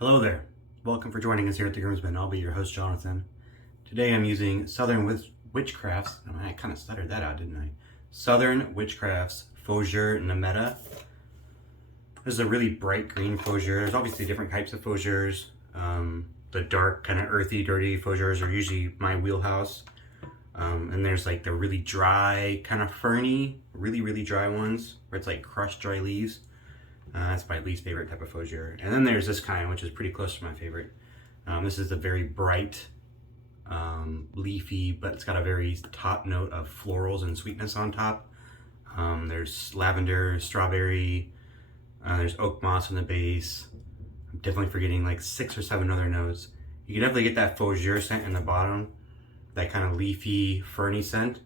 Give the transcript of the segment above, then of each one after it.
Hello there. Welcome for joining us here at the Groomsmen. I'll be your host, Jonathan. Today I'm using Southern Witchcrafts. I kind of stuttered that out, didn't I? Southern Witchcrafts Fougere Nemeta. This is a really bright green fougere. There's obviously different types of fougères. The dark, kind of earthy, dirty fougères are usually my wheelhouse. And there's like the really dry, kind of ferny, really dry ones where it's like crushed dry leaves. That's my least favorite type of fougere. And then there's this kind, which is pretty close to my favorite. This is a very bright, leafy, but it's got a very top note of florals and sweetness on top. There's lavender, strawberry, there's oak moss in the base. I'm definitely forgetting like 6 or 7 other notes. You can definitely get that fougere scent in the bottom, that kind of leafy, ferny scent.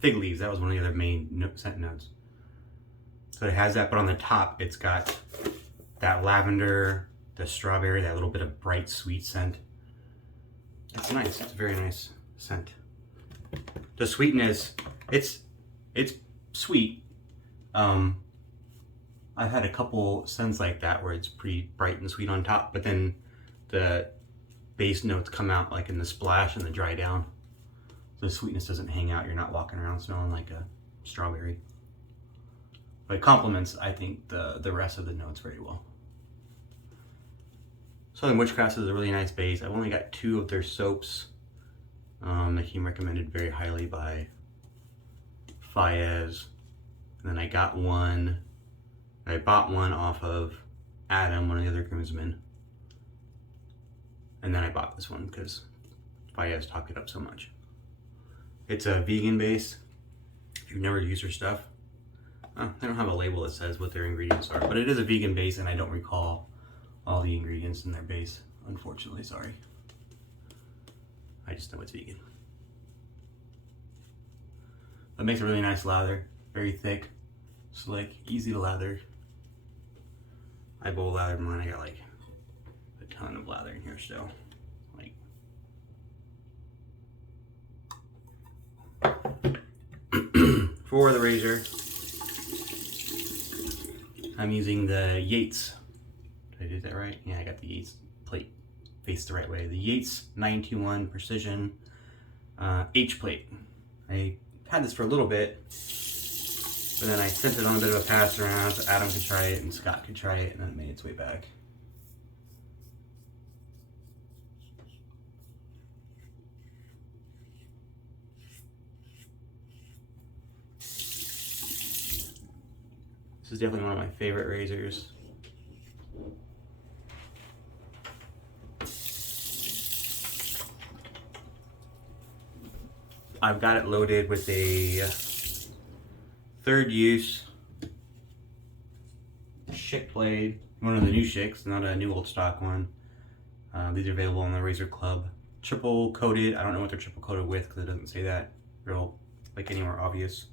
Fig leaves, that was one of the other main scent notes. So it has that, but on the top, it's got that lavender, the strawberry, that little bit of bright, sweet scent. It's nice. It's a very nice scent. The sweetness, it's sweet. I've had a couple scents like that where it's pretty bright and sweet on top, but then the base notes come out like in the splash and the dry down. The sweetness doesn't hang out. You're not walking around smelling like a strawberry. But it complements, I think, the rest of the notes very well. Southern Witchcrafts is a really nice base. I've only got 2 of their soaps. They came recommended very highly by Yates. And then I got one. I bought one off of Adam, one of the other groomsmen. And then I bought this one because Yates talked it up so much. It's a vegan base. If you've never used their stuff, they don't have a label that says what their ingredients are, but it is a vegan base, and I don't recall all the ingredients in their base, unfortunately, sorry. I just know it's vegan. That makes a really nice lather, very thick, slick, easy to lather. I bowl lathered mine, I got like a ton of lather in here still. For the razor, I'm using the Yates. Did I do that right? Yeah, I got the Yates plate faced the right way. The Yates 921 Precision H plate. I had this for a little bit, but then I sent it on a bit of a pass around so Adam could try it and Scott could try it, and then it made its way back. This is definitely one of my favorite razors. I've got it loaded with a 3rd use Schick blade, one of the new Schicks, not a new old stock one. These are available on the Razor Club. Triple coated. I don't know what they're triple coated with because it doesn't say that real like anywhere obvious.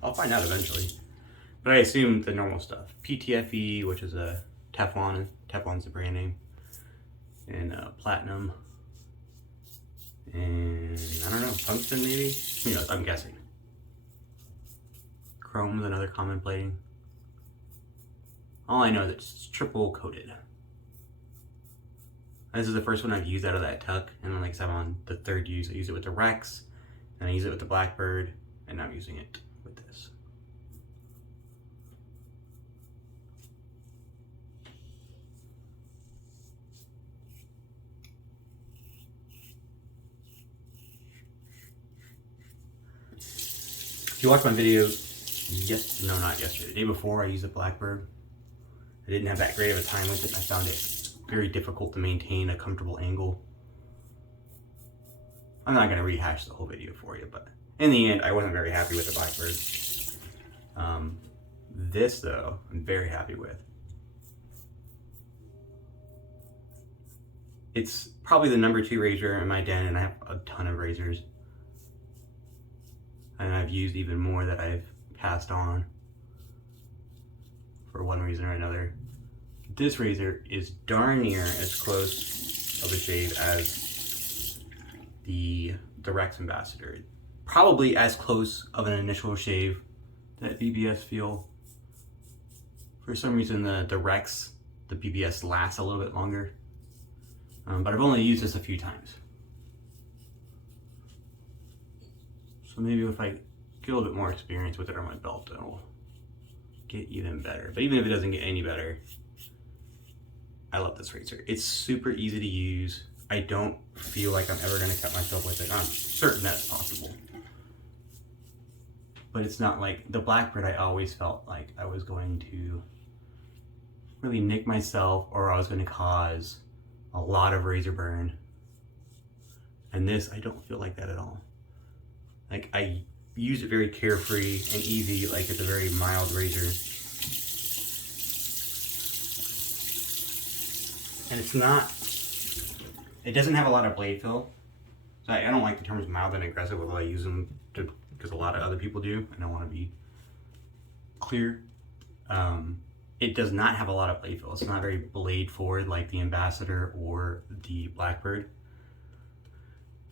I'll find out eventually. But I assume the normal stuff. PTFE, which is a Teflon. Teflon's the brand name. And platinum. And I don't know, tungsten maybe? Who knows? I'm guessing. Chrome is another common plating. All I know is it's triple coated. This is the first one I've used out of that tuck. And then like I said, I'm on the 3rd use. I use it with the Rex. And I use it with the Blackbird. And now I'm using it with this. If you watch my video, not yesterday, the day before, I used a Blackbird. I didn't have that great of a time with it. I found it very difficult to maintain a comfortable angle. I'm not going to rehash the whole video for you, but in the end, I wasn't very happy with the Blackbird. This, though, I'm very happy with. It's probably the number 2 razor in my den, and I have a ton of razors. And I've used even more that I've passed on for one reason or another. This razor is darn near as close of a shave as the Rex Ambassador. Probably as close of an initial shave that BBS feel. For some reason the Rex, the BBS lasts a little bit longer. but I've only used this a few times. So maybe if I get a little bit more experience with it on my belt, it'll get even better. But even if it doesn't get any better, I love this razor. It's super easy to use. I don't feel like I'm ever gonna cut myself with it. I'm certain that's possible. But it's not like the Blackbird. I always felt like I was going to really nick myself, or I was going to cause a lot of razor burn. And this, I don't feel like that at all. Like, I use it very carefree and easy, like it's a very mild razor. And it's not, it doesn't have a lot of blade fill. So I don't like the terms mild and aggressive, although I use them because a lot of other people do, and I want to be clear. It does not have a lot of blade fill. It's not very blade forward like the Ambassador or the Blackbird.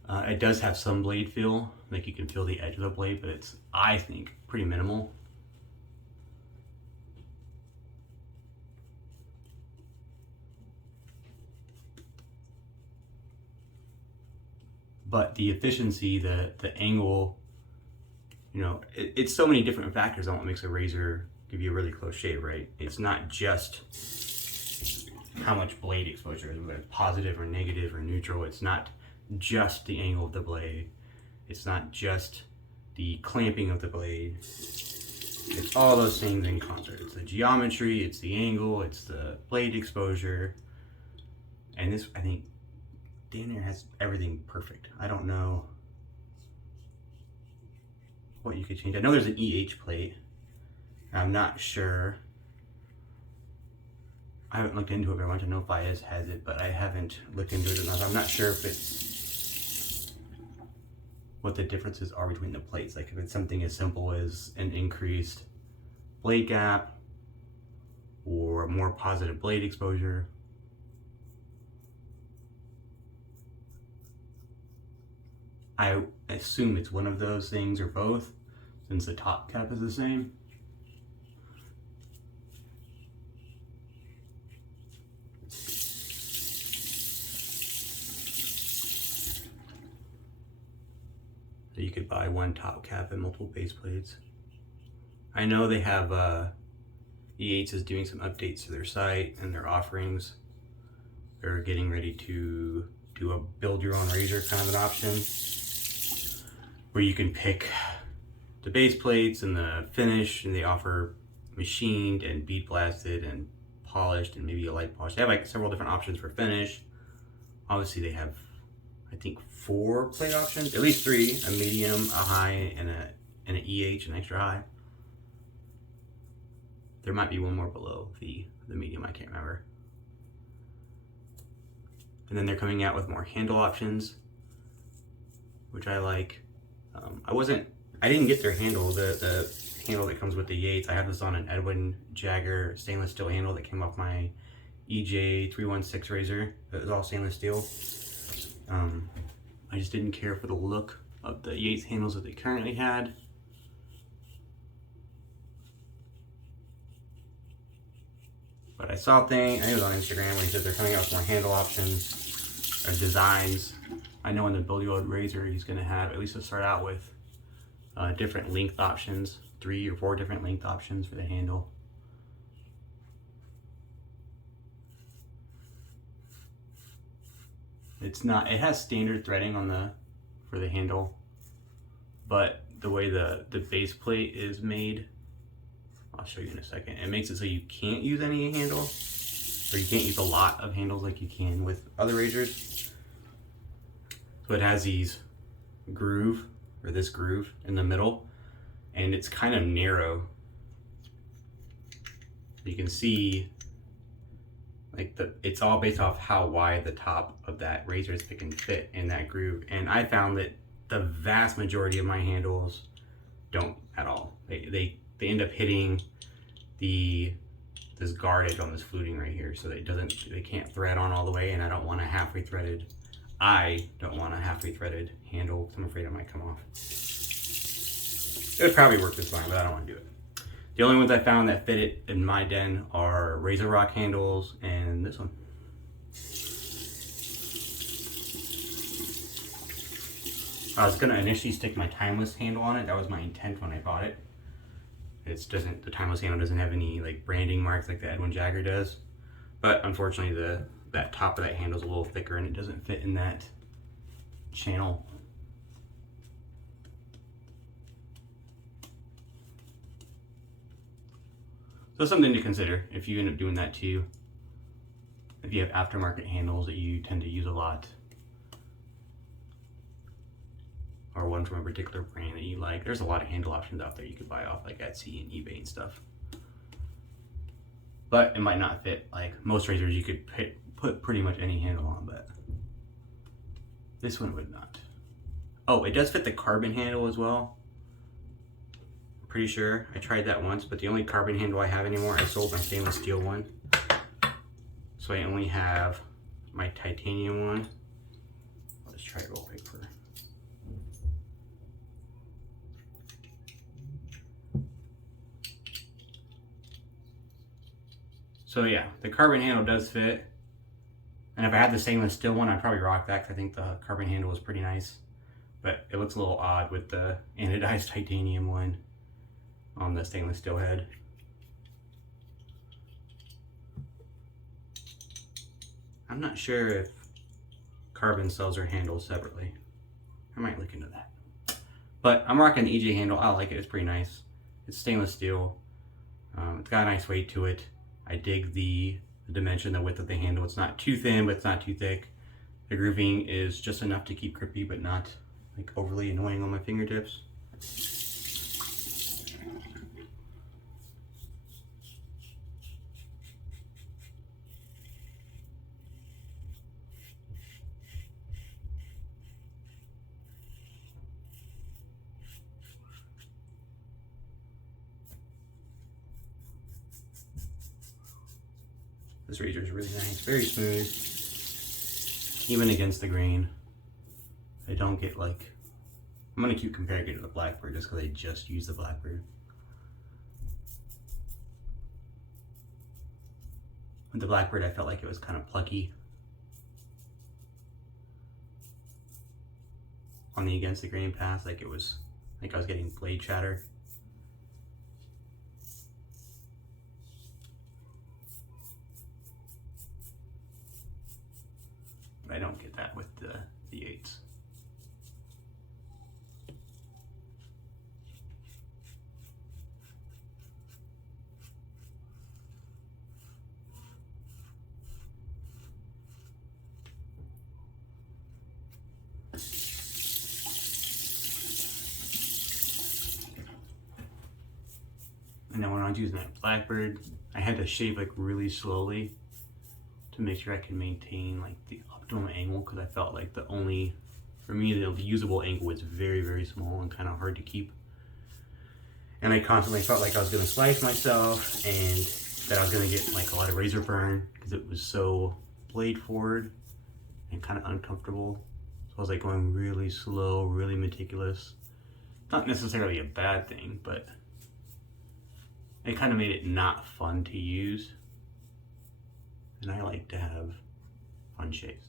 It does have some blade feel, like you can feel the edge of the blade, but it's, I think, pretty minimal. But the efficiency, the angle, you know, it's so many different factors on what makes a razor give you a really close shave, right? It's not just how much blade exposure is, whether it's positive or negative or neutral. It's not just the angle of the blade. It's not just the clamping of the blade. It's all those things in concert. It's the geometry, it's the angle, it's the blade exposure. And this, I think, damn near has everything perfect. I don't know what you could change. I know there's an EH plate. I'm not sure. I haven't looked into it very much. I know Fias has it, but I haven't looked into it enough. I'm not sure if it's what the differences are between the plates. Like if it's something as simple as an increased blade gap or more positive blade exposure. I assume it's one of those things or both, since the top cap is the same. So you could buy one top cap and multiple base plates. I know they have Yates is doing some updates to their site and their offerings. They're getting ready to do a build your own razor kind of an option, where you can pick the base plates and the finish, and they offer machined and bead blasted and polished and maybe a light polish. They have like several different options for finish. Obviously they have, I think, 4 plate options, at least 3, a medium, a high, and an EH, an extra high. There might be one more below the medium, I can't remember. And then they're coming out with more handle options, which I like. I didn't get their handle, the handle that comes with the Yates. I have this on an Edwin Jagger stainless steel handle that came off my EJ316 razor. It was all stainless steel. I just didn't care for the look of the Yates handles that they currently had. But I saw a thing, I think it was on Instagram, where he said they're coming out with more handle options or designs. I know in the Build Your Own Razor, he's going to have, at least to start out with, different length options, 3 or 4 different length options for the handle. It's not, it has standard threading on for the handle, but the way the base plate is made, I'll show you in a second. It makes it so you can't use any handle, or you can't use a lot of handles like you can with other razors. So it has these groove, or this groove in the middle, and it's kind of narrow. You can see, like it's all based off how wide the top of that razor is that can fit in that groove. And I found that the vast majority of my handles don't at all. They end up hitting this guard edge on this fluting right here, so that they can't thread on all the way, and I don't want a halfway threaded handle, because I'm afraid it might come off. It would probably work this fine, but I don't want to do it. The only ones I found that fit it in my den are Razor Rock handles and this one. I was gonna initially stick my timeless handle on it. That was my intent when I bought it. The timeless handle doesn't have any like branding marks like the Edwin Jagger does. But unfortunately that top of that handle is a little thicker and it doesn't fit in that channel. So something to consider if you end up doing that too. If you have aftermarket handles that you tend to use a lot, or one from a particular brand that you like, there's a lot of handle options out there you could buy off like Etsy and eBay and stuff. But it might not fit. Like most razors you could put pretty much any handle on, but this one would not. Oh, it does fit the carbon handle as well. Pretty sure. I tried that once, but the only carbon handle I have anymore, I sold my stainless steel one. So I only have my titanium one. Let's try it real quick for. So yeah, the carbon handle does fit. And if I had the stainless steel one, I'd probably rock that because I think the carbon handle was pretty nice. But it looks a little odd with the anodized titanium one on the stainless steel head. I'm not sure if carbon sells their handles separately. I might look into that. But I'm rocking the EJ handle. I like it. It's pretty nice. It's stainless steel. It's got a nice weight to it. I dig the dimension, the width of the handle. It's not too thin, but it's not too thick. The grooving is just enough to keep grippy, but not like overly annoying on my fingertips. This razor is really nice, very smooth, even against the grain. I don't get like, I'm gonna keep comparing it to the Blackbird just because I just used the Blackbird. With the Blackbird, I felt like it was kind of plucky on the against the grain pass, like I was getting blade chatter. I don't get that with the Yates. And then when I was using that Blackbird, I had to shave like really slowly to make sure I could maintain like the optimum angle, because I felt like for me, the usable angle was very, very small and kind of hard to keep. And I constantly felt like I was gonna slice myself and that I was gonna get like a lot of razor burn because it was so blade forward and kind of uncomfortable. So I was like going really slow, really meticulous. Not necessarily a bad thing, but it kind of made it not fun to use. And I like to have fun shaves.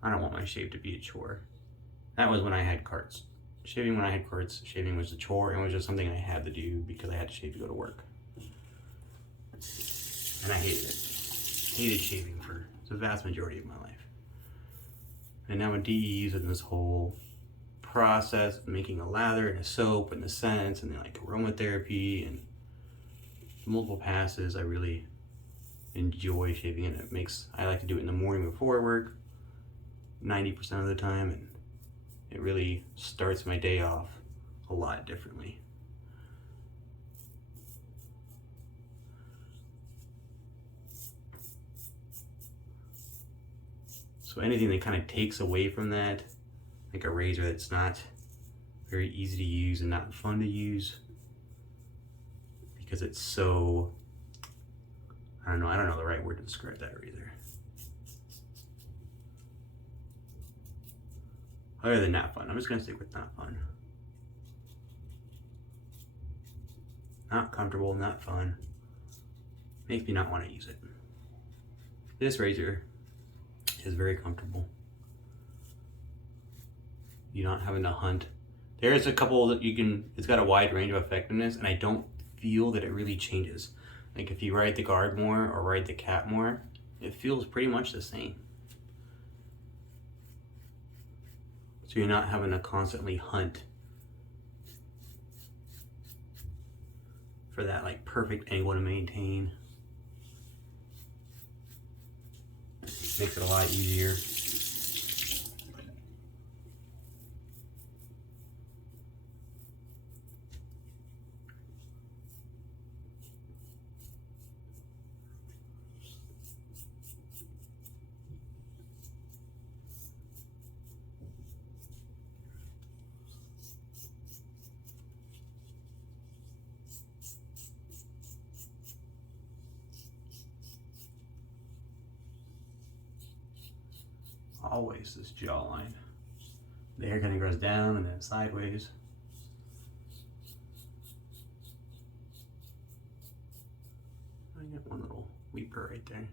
I don't want my shave to be a chore. That was when I had carts. Shaving when I had carts, shaving was a chore and it was just something I had to do because I had to shave to go to work. And I hated it. Hated shaving for the vast majority of my life. And now with DEs and this whole process of making a lather and a soap and the scents and then like aromatherapy and multiple passes, I really enjoy shaving it. I like to do it in the morning before work 90% of the time, and it really starts my day off a lot differently. So anything that kind of takes away from that, like a razor that's not very easy to use and not fun to use because it's so, I don't know the right word to describe that razor. Other than not fun, I'm just gonna stick with not fun. Not comfortable, not fun. Makes me not want to use it. This razor It's very comfortable. You're not having to hunt. There's a couple that you can, it's got a wide range of effectiveness, and I don't feel that it really changes. Like if you ride the guard more or ride the cat more, it feels pretty much the same. So you're not having to constantly hunt for that like perfect angle to maintain. Makes it a lot easier. Always this jawline. The hair kind of grows down and then sideways. I got one little weeper right there.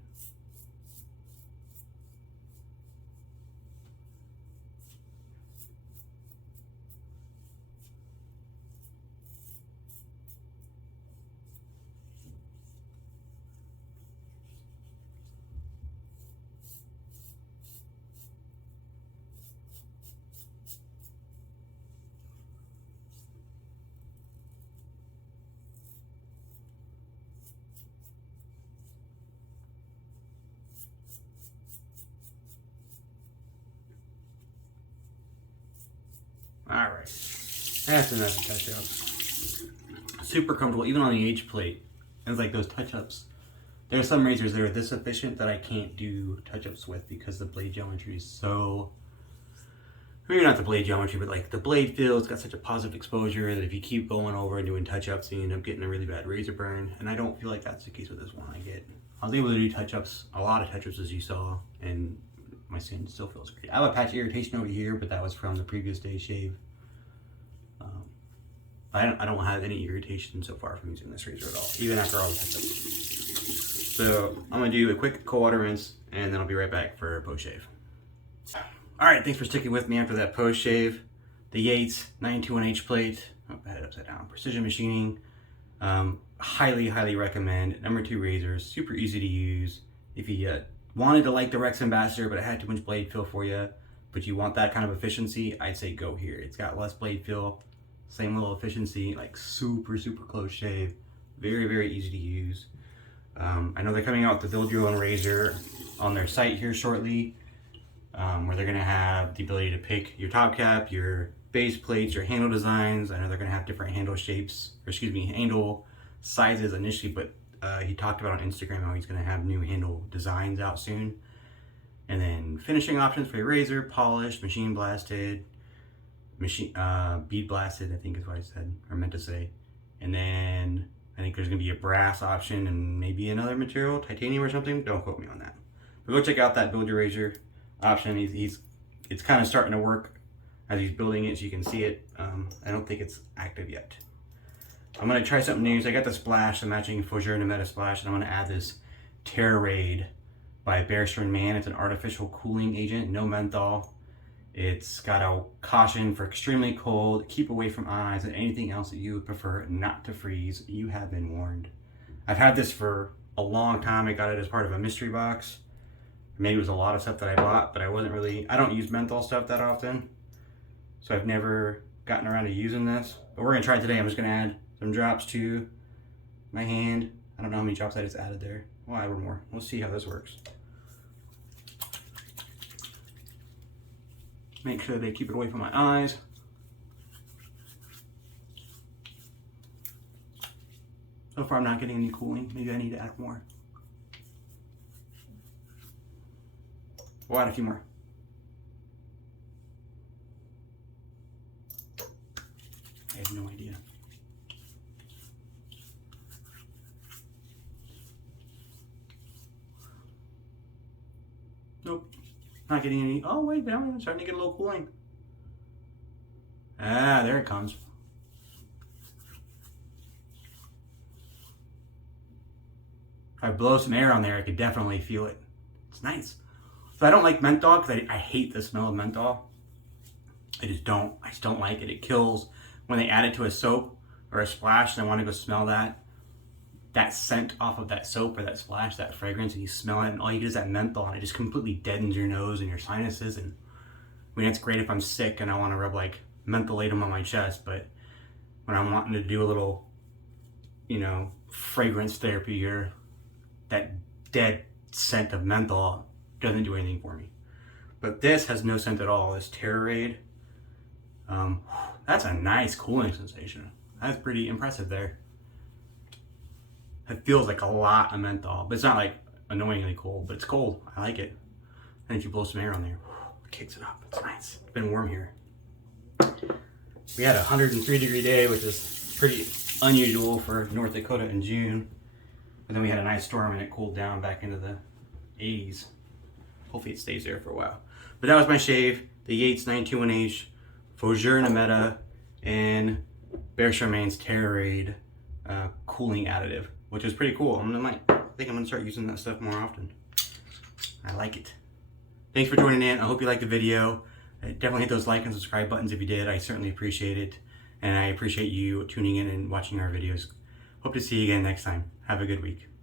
Alright, that's enough to touch up. Super comfortable, even on the edge plate. It's like those touch-ups. There are some razors that are this efficient that I can't do touch-ups with because the blade geometry is so... Maybe not the blade geometry, but like the blade feel, it's got such a positive exposure that if you keep going over and doing touch-ups, you end up getting a really bad razor burn. And I don't feel like that's the case with this one. I was able to do touch-ups, a lot of touch-ups as you saw, and my skin still feels great. I have a patch of irritation over here, but that was from the previous day's shave. I don't have any irritation so far from using this razor at all, even after all the touch-ups. So I'm gonna do a quick cold water rinse, and then I'll be right back for post shave. All right, thanks for sticking with me after that post shave. The Yates 921H plate. Oh, I had it upside down. Precision machining. Highly recommend. #2 razors, super easy to use. If you wanted to like the Rex Ambassador, but it had too much blade feel for you, but you want that kind of efficiency, I'd say go here. It's got less blade feel, same little efficiency, like super close shave. Very easy to use. I know they're coming out with the build your own razor on their site here shortly, where they're gonna have the ability to pick your top cap, your base plates, your handle designs. I know they're gonna have different handle shapes, or excuse me, handle sizes initially, but he talked about on Instagram how he's gonna have new handle designs out soon. And then finishing options for your razor, polished, machine blasted, bead blasted, I think is what I said, or meant to say. And then I think there's gonna be a brass option and maybe another material, titanium or something. Don't quote me on that. But go check out that build your razor option. It's kind of starting to work as he's building it, so you can see it. I don't think it's active yet. I'm gonna try something new. So I got the splash, the matching Fougere Nemeta splash, and I'm gonna add this Terra Raid by Bear Stern Man. It's an artificial cooling agent, no menthol. It's got a caution for extremely cold, keep away from eyes, and anything else that you would prefer not to freeze. You have been warned. I've had this for a long time. I got it as part of a mystery box. Maybe it was a lot of stuff that I bought, but I don't use menthol stuff that often. So I've never gotten around to using this. But we're gonna try it today. I'm just gonna add some drops to my hand. I don't know how many drops I just added there. We'll add one more. We'll see how this works. Make sure they keep it away from my eyes. So far I'm not getting any cooling. Maybe I need to add more. We'll add a few more. I have no idea. Nope. Not getting any. Oh, wait, now I'm starting to get a little cooling. Ah, there it comes. If I blow some air on there, I could definitely feel it. It's nice. So I don't like menthol because I hate the smell of menthol. I just don't like it. It kills when they add it to a soap or a splash and I want to go smell that scent off of that soap or that splash, that fragrance, and you smell it and all you get is that menthol and it just completely deadens your nose and your sinuses. And I mean, it's great if I'm sick and I want to rub like mentholatum on my chest, but when I'm wanting to do a little, you know, fragrance therapy here, that dead scent of menthol doesn't do anything for me. But this has no scent at all. This Terrorade, that's a nice cooling sensation. That's pretty impressive there. It feels like a lot of menthol, but it's not like annoyingly cold, but it's cold. I like it. And if you blow some air on there, it kicks it up. It's nice. It's been warm here. We had a 103-degree day, which is pretty unusual for North Dakota in June. But then we had a nice storm and it cooled down back into the 80s. Hopefully it stays there for a while. But that was my shave. The Yates 921H, Fougere Nemeta, and Bear Charmaine's Terrorade cooling additive, which is pretty cool. I think I'm gonna start using that stuff more often. I like it. Thanks for joining in. I hope you liked the video. Definitely hit those like and subscribe buttons if you did. I certainly appreciate it. And I appreciate you tuning in and watching our videos. Hope to see you again next time. Have a good week.